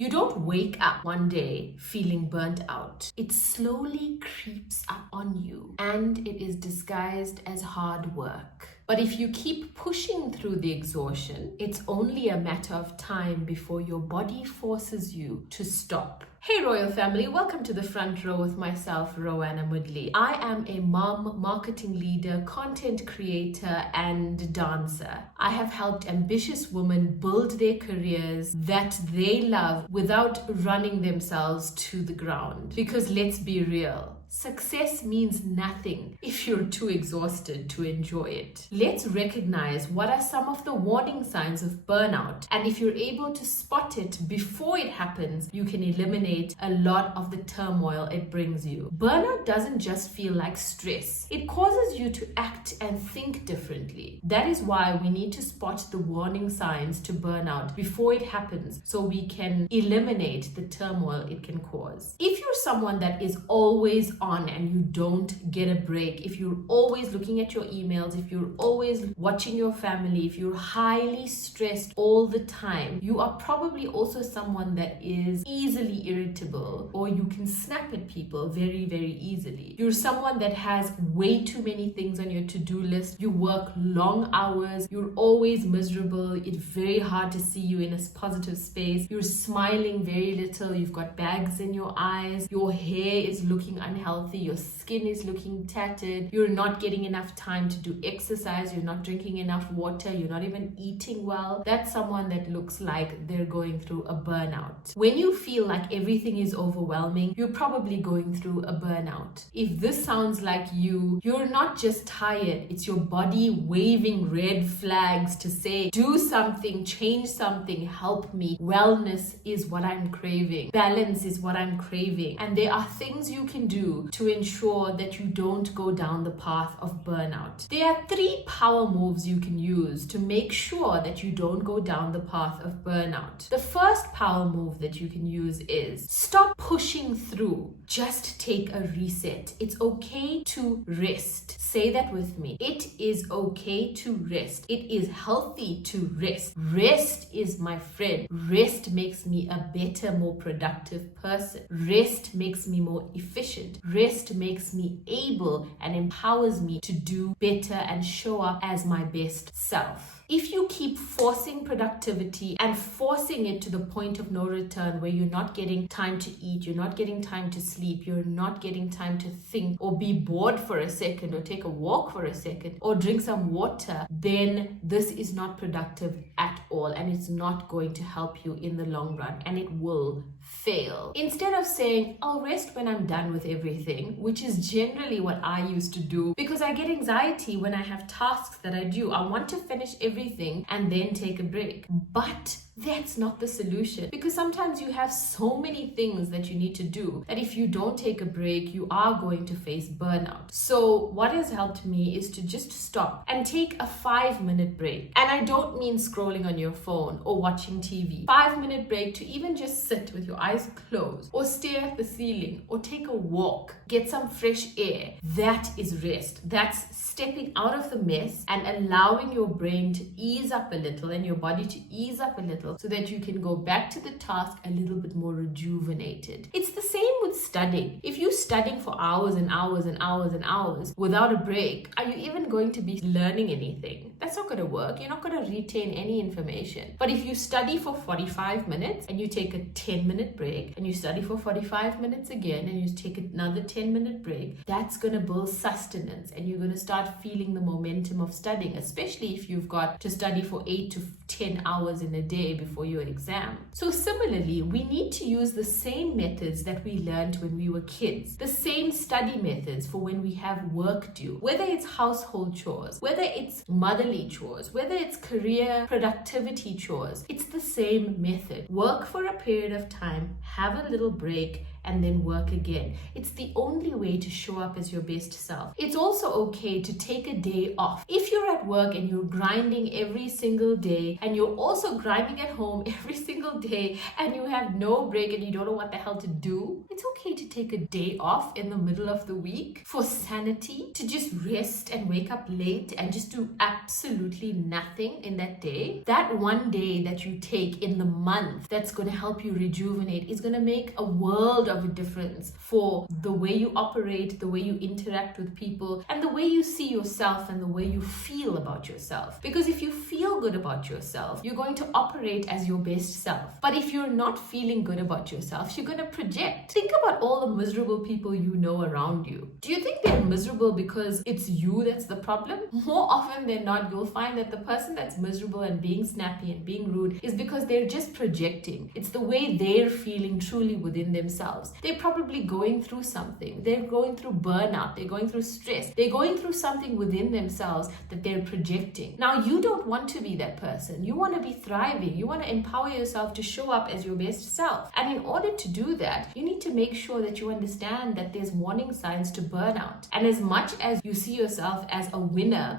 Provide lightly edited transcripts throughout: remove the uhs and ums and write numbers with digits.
You don't wake up one day feeling burnt out. It slowly creeps up on you and it is disguised as hard work. But if you keep pushing through the exhaustion, it's only a matter of time before your body forces you to stop. Hey Royal Family, welcome to the front row with myself, Rowanna Mudley. I am a mom, marketing leader, content creator, and dancer. I have helped ambitious women build their careers that they love without running themselves to the ground. Because let's be real, success means nothing if you're too exhausted to enjoy it. Let's recognize what are some of the warning signs of burnout, and if you're able to spot it before it happens, you can eliminate a lot of the turmoil it brings you. Burnout doesn't just feel like stress. It causes you to act and think differently. That is why we need to spot the warning signs to burnout before it happens so we can eliminate the turmoil it can cause. If you're someone that is always on and you don't get a break, if you're always looking at your emails, if you're always watching your family, if you're highly stressed all the time, you are probably also someone that is easily irritable, or you can snap at people very, very easily. You're someone that has way too many things on your to-do list. You work long hours. You're always miserable. It's very hard to see you in a positive space. You're smiling very little. You've got bags in your eyes. Your hair is looking unhealthy. Your skin is looking tattered. You're not getting enough time to do exercise. You're not drinking enough water. You're not even eating well. That's someone that looks like they're going through a burnout. When you feel like everything is overwhelming, you're probably going through a burnout. If this sounds like you, you're not just tired. It's your body waving red flags to say, do something, change something, help me. Wellness is what I'm craving. Balance is what I'm craving. And there are things you can do to ensure that you don't go down the path of burnout. There are 3 power moves you can use to make sure that you don't go down the path of burnout. The first power move that you can use is stop pushing through. Just take a reset. It's okay to rest. Say that with me. It is okay to rest. It is healthy to rest. Rest is my friend. Rest makes me a better, more productive person. Rest makes me more efficient. Rest makes me able and empowers me to do better and show up as my best self. If you keep forcing productivity and forcing it to the point of no return, where you're not getting time to eat, you're not getting time to sleep, you're not getting time to think or be bored for a second or take a walk for a second or drink some water, then this is not productive at all, and it's not going to help you in the long run, and it will fail. Instead of saying, I'll rest when I'm done with everything, which is generally what I used to do because I get anxiety when I have tasks that I do. I want to finish everything and then take a break. But that's not the solution, because sometimes you have so many things that you need to do that if you don't take a break, you are going to face burnout. So what has helped me is to just stop and take a 5-minute break. And I don't mean scrolling on your phone or watching TV. 5-minute break to even just sit with your eyes closed or stare at the ceiling or take a walk, get some fresh air. That is rest. That's stepping out of the mess and allowing your brain to ease up a little and your body to ease up a little, so that you can go back to the task a little bit more rejuvenated. It's the same with studying. If you're studying for hours and hours and hours and hours without a break, are you even going to be learning anything? That's not going to work. You're not going to retain any information. But if you study for 45 minutes and you take a 10-minute break and you study for 45 minutes again and you take another 10-minute break, that's going to build sustenance and you're going to start feeling the momentum of studying, especially if you've got to study for 8 to 10 hours in a day before your exam. So similarly, we need to use the same methods that we learned when we were kids, the same study methods for when we have work due, whether it's household chores, whether it's motherly chores, whether it's career productivity chores. It's the same method. Work for a period of time, have a little break, and then work again. It's the only way to show up as your best self. It's also okay to take a day off. If you're at work and you're grinding every single day, and you're also grinding at home every single day, and you have no break and you don't know what the hell to do, it's okay to take a day off in the middle of the week for sanity, to just rest and wake up late and just do absolutely nothing in that day. That one day that you take in the month that's going to help you rejuvenate is going to make a world of a difference for the way you operate, the way you interact with people, and the way you see yourself and the way you feel about yourself. Because if you feel good about yourself, you're going to operate as your best self. But if you're not feeling good about yourself, you're going to project. Think about all the miserable people you know around you. Do you think they're miserable because it's you that's the problem? More often than not, you'll find that the person that's miserable and being snappy and being rude is because they're just projecting. It's the way they're feeling truly within themselves. They're probably going through something. They're going through burnout. They're going through stress. They're going through something within themselves that they're projecting. Now, you don't want to be that person. You want to be thriving. You want to empower yourself to show up as your best self. And in order to do that, you need to make sure that you understand that there's warning signs to burnout. And as much as you see yourself as a winner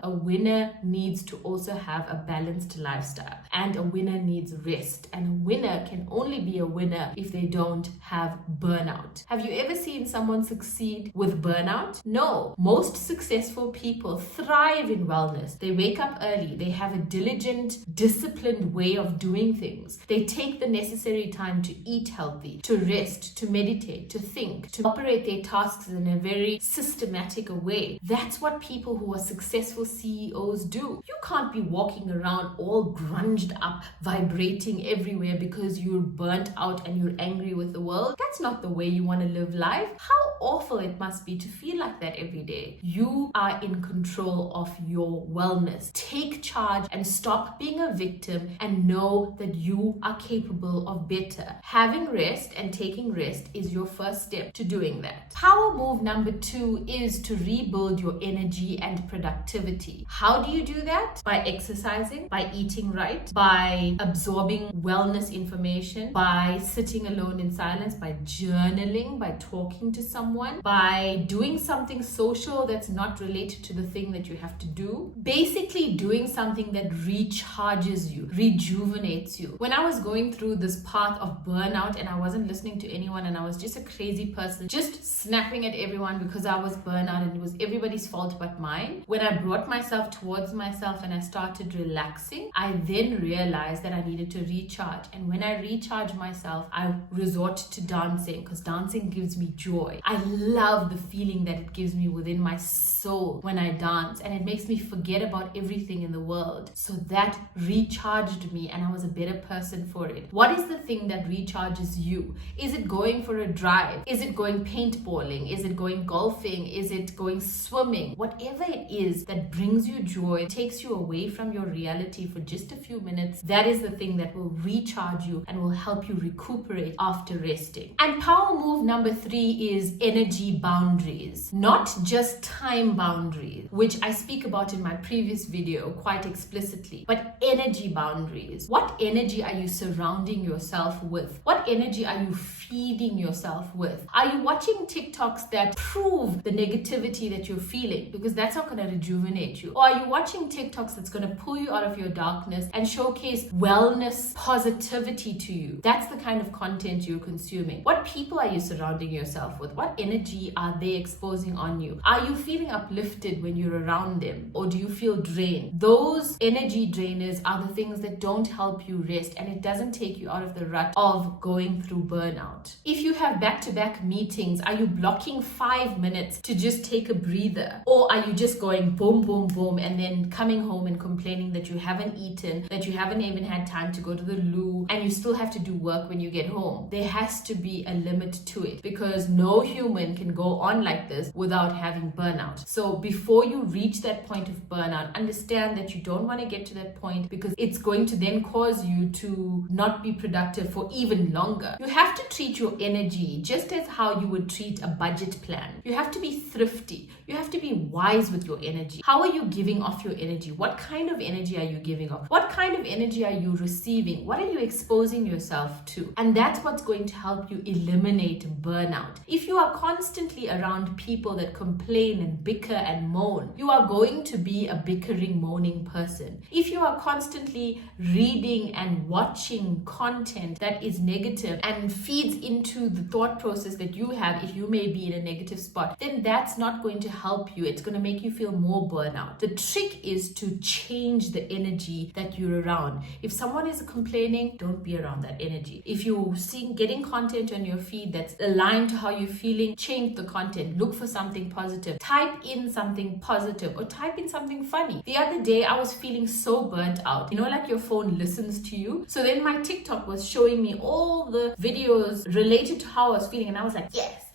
needs to also have a balanced lifestyle. And a winner needs rest. And a winner can only be a winner if they don't have burnout. Have you ever seen someone succeed with burnout? No. Most successful people thrive in wellness. They wake up early. They have a diligent, disciplined way of doing things. They take the necessary time to eat healthy, to rest, to meditate, to think, to operate their tasks in a very systematic way. That's what people who are successful CEOs do. You can't be walking around all grunged up, vibrating everywhere because you're burnt out and you're angry with the world. That's not the way you want to live life. How awful it must be to feel like that every day. You are in control of your wellness. Take charge and stop being a victim and know that you are capable of better. Having rest and taking rest is your first step to doing that. Power move number 2 is to rebuild your energy and productivity. How do you do that? By exercising, by eating right, by absorbing wellness information, by sitting alone in silence, by journaling, by talking to someone, by doing something social that's not related to the thing that you have to do. Basically doing something that recharges you, rejuvenates you. When I was going through this path of burnout and I wasn't listening to anyone and I was just a crazy person, just snapping at everyone because I was burnout and it was everybody's fault but mine. When I brought myself towards myself and I started relaxing, I then realized that I needed to recharge. And when I recharge myself, I resort to dancing because dancing gives me joy. I love the feeling that it gives me within my soul when I dance, and it makes me forget about everything in the world. So that recharged me and I was a better person for it. What is the thing that recharges you? Is it going for a drive? Is it going paintballing? Is it going golfing? Is it going swimming? Whatever it is that brings you joy, takes you away from your reality for just a few minutes, that is the thing that will recharge you and will help you recuperate after resting. And power move number 3 is energy boundaries. Not just time boundaries, which I speak about in my previous video quite explicitly, but energy boundaries. What energy are you surrounding yourself with? What energy are you feeding yourself with? Are you watching TikToks that prove the negativity that you're feeling? Because that's not going to rejuvenate you. Or are you watching TikToks that's going to pull you out of your darkness and showcase wellness, positivity to you? That's the kind of content you're consuming. What people are you surrounding yourself with? What energy are they exposing on you? Are you feeling uplifted when you're around them? Or do you feel drained? Those energy drainers are the things that don't help you rest, and it doesn't take you out of the rut of going through burnout. If you have back-to-back meetings, are you blocking 5 minutes to just take a breather? Or are you just going boom, boom, boom, and then coming home and complaining that you haven't eaten, that you haven't even had time to go to the loo, and you still have to do work when you get home? There has to be a limit to it, because no human can go on like this without having burnout. So before you reach that point of burnout, understand that you don't want to get to that point, because it's going to then cause you to not be productive for even longer. You have to treat your energy just as how you would treat a budget plan. You have to be thrifty. You have to be wise with your energy. How are you giving off your energy? What kind of energy are you giving off? What kind of energy are you receiving? What are you exposing yourself to? And that's what's going to help you eliminate eliminate burnout. If you are constantly around people that complain and bicker and moan, you are going to be a bickering, moaning person. If you are constantly reading and watching content that is negative and feeds into the thought process that you have, if you may be in a negative spot, then that's not going to help you. It's going to make you feel more burnout. The trick is to change the energy that you're around. If someone is complaining, don't be around that energy. If you're getting content on your feed that's aligned to how you're feeling, change the content. Look for something positive. Type in something positive or type in something funny. The other day, I was feeling so burnt out. You know, like your phone listens to you. So then my TikTok was showing me all the videos related to how I was feeling, and I was like, yes.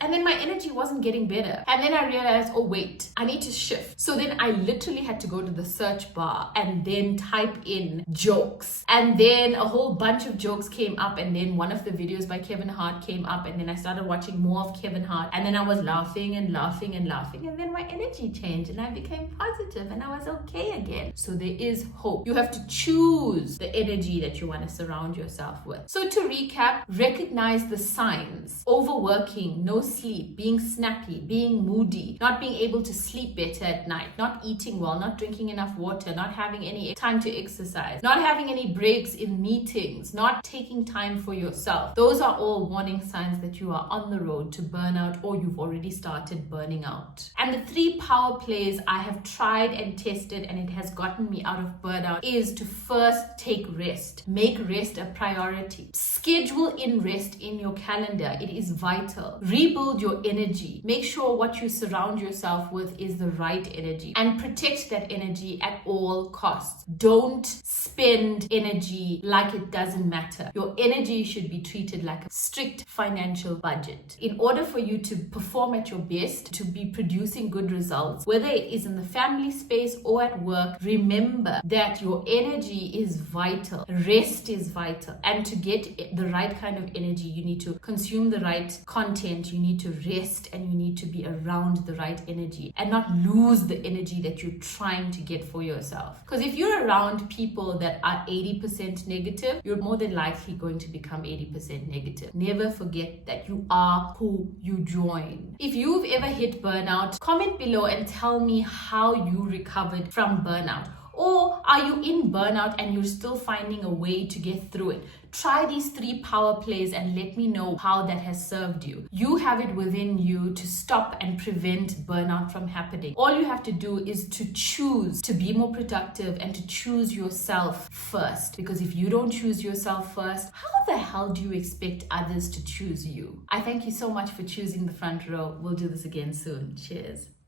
And then my energy wasn't getting better. And then I realized, oh wait, I need to shift. So then I literally had to go to the search bar and then type in jokes. And then a whole bunch of jokes came up. And then one of the videos by Kevin Hart came up. And then I started watching more of Kevin Hart. And then I was laughing. And then my energy changed and I became positive and I was okay again. So there is hope. You have to choose the energy that you want to surround yourself with. So to recap, recognize the signs: overworking, no sleep, being snappy, being moody, not being able to sleep better at night, not eating well, not drinking enough water, not having any time to exercise, not having any breaks in meetings, not taking time for yourself. Those are all warning signs that you are on the road to burnout or you've already started burning out. And the 3 power plays I have tried and tested and it has gotten me out of burnout is to first take rest. Make rest a priority. Schedule in rest in your calendar. It is vital. Rebuild your energy. Make sure what you surround yourself with is the right energy and protect that energy at all costs. Don't spend energy like it doesn't matter. Your energy should be treated like a strict financial budget. In order for you to perform at your best, to be producing good results, whether it is in the family space or at work, remember that your energy is vital. Rest is vital. And to get the right kind of energy, you need to consume the right content, you need to rest, and you need to be around the right energy and not lose the energy that you're trying to get for yourself. Because if you're around people that are 80% negative, you're more than likely going to become 80% negative. Never forget that you are who you join. If you've ever hit burnout, comment below and tell me how you recovered from burnout. Or are you in burnout and you're still finding a way to get through it? Try these 3 power plays and let me know how that has served you. You have it within you to stop and prevent burnout from happening. All you have to do is to choose to be more productive and to choose yourself first. Because if you don't choose yourself first, how the hell do you expect others to choose you? I thank you so much for choosing the front row. We'll do this again soon. Cheers.